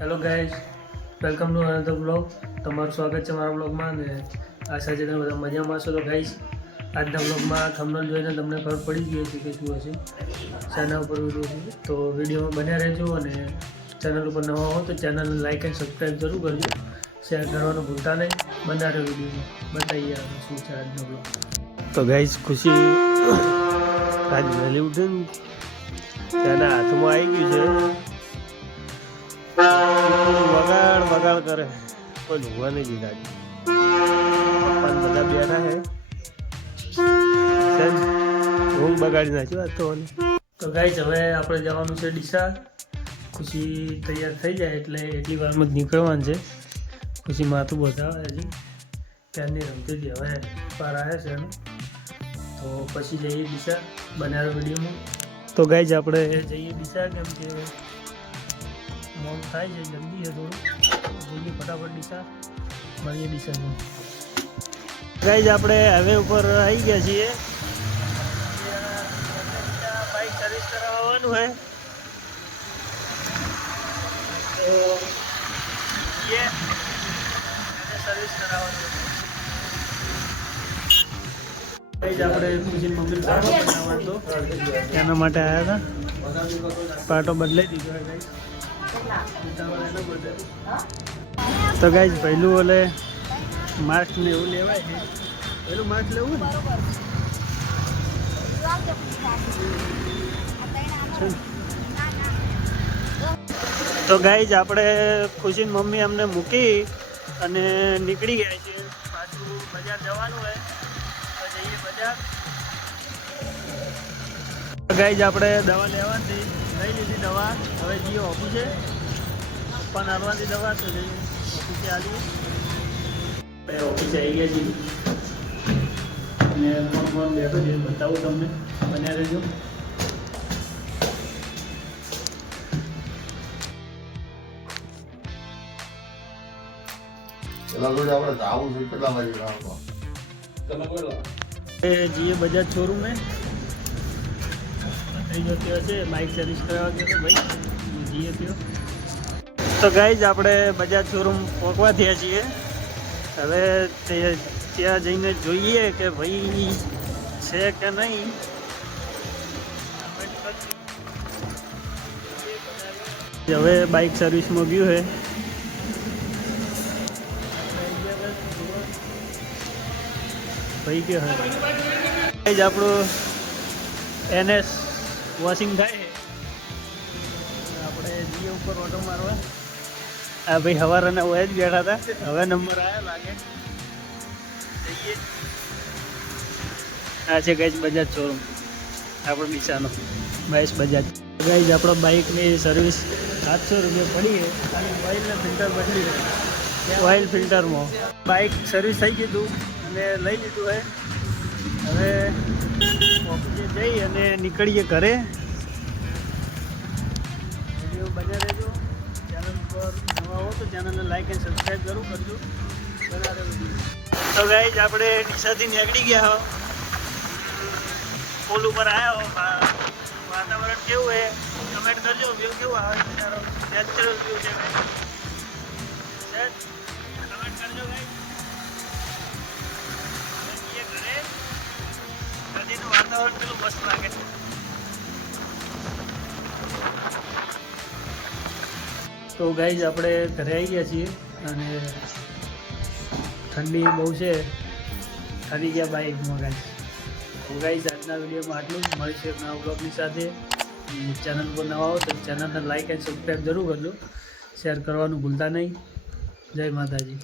Hello guys, welcome to another blog. તમારું સ્વાગત છે મારા બ્લોગમાં અને આશા છે તમે બધા મજામાં હશો. તો ગાઈઝ, આજના બ્લોગમાં થંબનેલ જોઈને તમને ખબર પડી ગઈ છે કે શું હશે, ચેનલ ઉપર વિડીયો છે. તો વિડીયોમાં બન્યા રહેજો અને ચેનલ ઉપર નવા હો તો ચેનલને લાઇક એન્ડ સબસ્ક્રાઈબ જરૂર કરજો. શેર કરવાનું ભૂલતા નહીં. બન્યા રહો વિડીયોમાં, બતાવીએ શું છે આજનો બ્લોગ. તો ગાઈઝ, ખુશી આજ વહેલી ઉઠીને તેના હાથમાં આવી ગયું છે. વગાડ કરે, કોઈ જોવા નહીં દીધા. પપ્પા બધા બેઠા છે, ઊંઘ બગાડી નાખ્યો આજ તો ગાઈઝ, હવે આપણે જવાનું છે ડીસા. ખુશી તૈયાર થઈ જાય એટલે એટલી વારમાં જ નીકળવાનું છે. ખુશી માથું બતાવે છે, ત્યાંની રમતી હતી, હવે પાર આવ્યા છે એનું. તો પછી જઈએ ડીસા, બનાવ્યો વિડીયોમાં. તો ગાઈઝ, આપણે જઈએ ડીસા કેમ કે મોમ થાય છે, જલ્દી છે થોડું. જઈએ ફટાફટ ડીસા, મળીએ ડીસામાં. ગાઈઝ, આપણે હાઈવે ઉપર આવી ગયા છીએ. બાઇક સર્વિસ કરાવવાનું છે તો એ સર્વિસ કરાવવાનું. ગાઈઝ, આપણે ખુશીની મમ્મી પાટો બનાવવાનો હતો, એના માટે આવ્યા હતા. પાટો બદલાઈ દીધો છે ગાઈઝ. તો ગાઈઝ, પહેલું ઓલે માસ્ક ને એવું લેવાય છે. પહેલું માસ્ક લેવું ને. તો ગાઈઝ, આપણે ખુશીની મમ્મી અમને મૂકી અને નીકળી ગયા છે. પાછું બજાર જવાનું હોય તો જઈએ બજાર. ગાઈઝ, આપણે દવા લેવાની લઈ લીધી દવા. હવે જઈએ ઓફિસે. પપ્પાને આવવાની દવા તો જઈએ ઓફિસે આવીએ. ઓફિસે આવી ગયા છીએ અને ફોન બેઠો છે, બતાવું તમને, બન્યા રહેજો. જઈએ બજાજ શોરૂમે. હશે બાઇક સર્વિસ કરાવવા ગયો તો ભાઈ, જઈએ ત્યાં. તો ગાઈઝ, આપણે બજાજ શોરૂમ પહોંચવા થયા છીએ. હવે ત્યાં જઈને જોઈએ કે ભાઈ છે કે નહીં. હવે બાઇક સર્વિસમાં ગયું છે. ભાઈ કે ગાઈઝ, આપણું NS વોશિંગ થાય છે. આપણે જીઓ ઉપર ઓટો મારવા. આ ભાઈ સવારના હોય જ બેઠા હતા, હવે નંબર આવ્યા લાગે. જઈએ. આ છે ગાઈઝ બજાજ શોરૂમ, આપણો ડીસાનો બાઈસ બજાજ. ગાઈઝ, આપણો બાઇકની સર્વિસ 700 રૂપિયા પડી છે. ખાલી ઓઇલના ફિલ્ટર બદલી છે, ઓઇલ ફિલ્ટરમાં. બાઇક સર્વિસ થઈ ગયું અને લઈ લીધું છે. હવે ઓફિસે જઈ અને નીકળીએ ઘરે. વિડીયો બન્યા રહેજો. ચેનલ પર નવા હો તો ચેનલને લાઇક એન્ડ સબસ્ક્રાઈબ જરૂર કરજો. બનાવે વિડીયો. તો ગાઈઝ, આપણે ડીસાથી નીકળી ગયા હો, પુલ ઉપર આવ્યા હો. વાતાવરણ કેવું છે કમેન્ટ કરજો. વ્યૂ કેવું આવે છે, નેચરલ વ્યૂ છે કમેન્ટ કરજો ગાઈઝ. ઘરે નદીનું વાતાવરણ પેલું મસ્ત લાગે છે. તો ગાઈઝ, આપણે ઘરે આવી ગયા છીએ અને ઠંડી બહુ છે, ઠરી ગયા બાઇકમાં ગાઈઝ. તો ગાઈઝ, આજના વિડીયોમાં આટલું જ. મળીશું એક નવા બ્લોગની સાથે. ચેનલ પર નવા હો તો ચેનલને લાઇક એન્ડ સબસ્ક્રાઈબ જરૂર કરજો. શેર કરવાનું ભૂલતા નહીં. જય માતાજી.